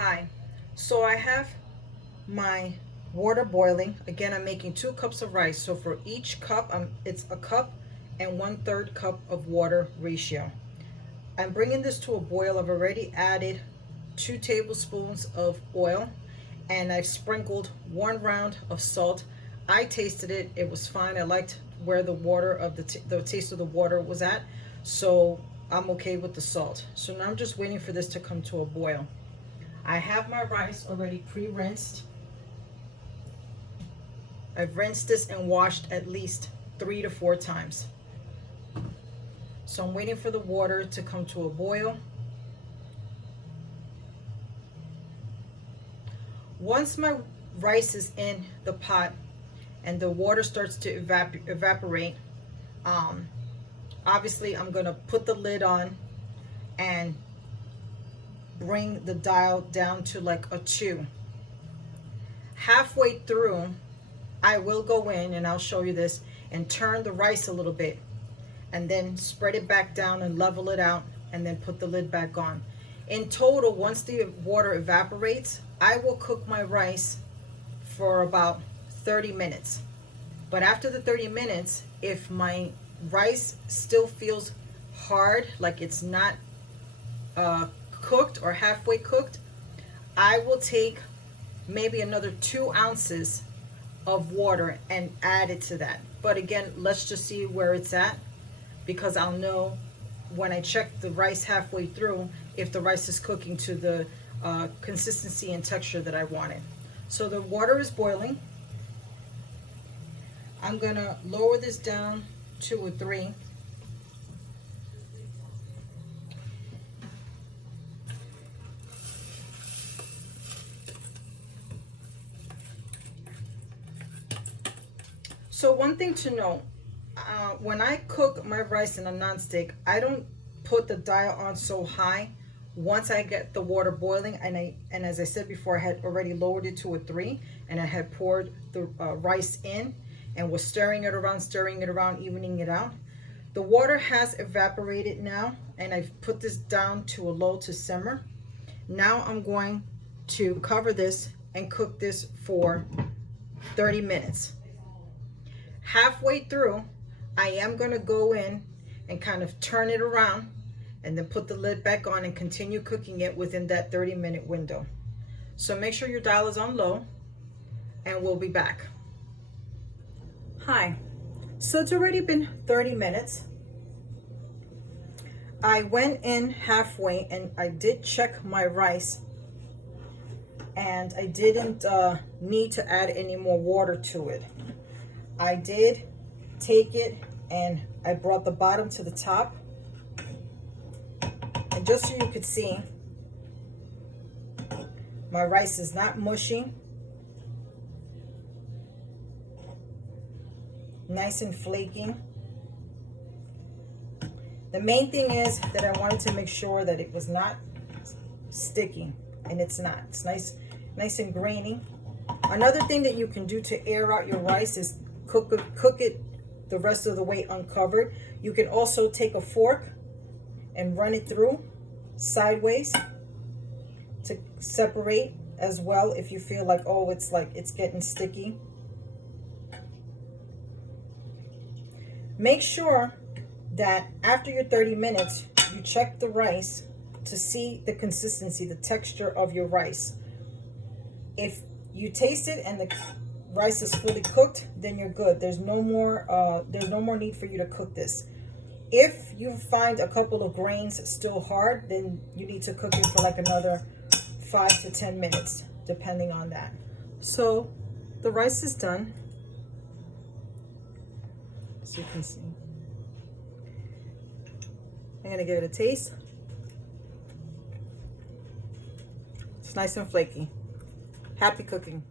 Hi, so I have my water boiling. Again, I'm making 2 cups of rice. So for each cup, it's a cup and 1/3 cup of water ratio. I'm bringing this to a boil. I've already added 2 tablespoons of oil and I've sprinkled 1 round of salt. I tasted it, it was fine. I liked where the water of the taste of the water was at. So I'm okay with the salt. So now I'm just waiting for this to come to a boil. I have my rice already pre-rinsed. I've rinsed this and washed at least 3 to 4 times. So I'm waiting for the water to come to a boil. Once my rice is in the pot and the water starts to evaporate, obviously I'm gonna put the lid on and bring the dial down to like a 2. Halfway through, I will go in and I'll show you this and turn the rice a little bit and then spread it back down and level it out and then put the lid back on. In total, once the water evaporates, I will cook my rice for about 30 minutes. But after the 30 minutes, if my rice still feels hard, like it's not cooked or halfway cooked, I will take maybe another 2 ounces of water and add it to that. But again, let's just see where it's at, because I'll know when I check the rice halfway through if the rice is cooking to the consistency and texture that I wanted. So the water is boiling. I'm gonna lower this down to a 3. So one thing to know, when I cook my rice in a nonstick, I don't put the dial on so high. Once I get the water boiling, and as I said before, I had already lowered it to a 3, and I had poured the rice in and was stirring it around, evening it out. The water has evaporated now, and I've put this down to a low to simmer. Now I'm going to cover this and cook this for 30 minutes. Halfway through, I am going to go in and kind of turn it around and then put the lid back on and continue cooking it within that 30-minute window. So make sure your dial is on low, and we'll be back. Hi, so it's already been 30 minutes. I went in halfway and I did check my rice, and I didn't need to add any more water to it. I did take it and I brought the bottom to the top, and just so you could see, my rice is not mushy, nice and flaky. The main thing is that I wanted to make sure that it was not sticky, and it's not. It's nice and grainy. Another thing that you can do to air out your rice is cook it the rest of the way uncovered. You can also take a fork and run it through sideways to separate as well if you feel like, oh, it's getting sticky. Make sure that after your 30 minutes, you check the rice to see the consistency, the texture of your rice. If you taste it and the rice is fully cooked, then you're good. There's no more need for you to cook this. If you find a couple of grains still hard, then you need to cook it for like another 5 to 10 minutes, depending on that. So the rice is done, as you can see. I'm gonna give it a taste. It's nice and flaky. Happy cooking.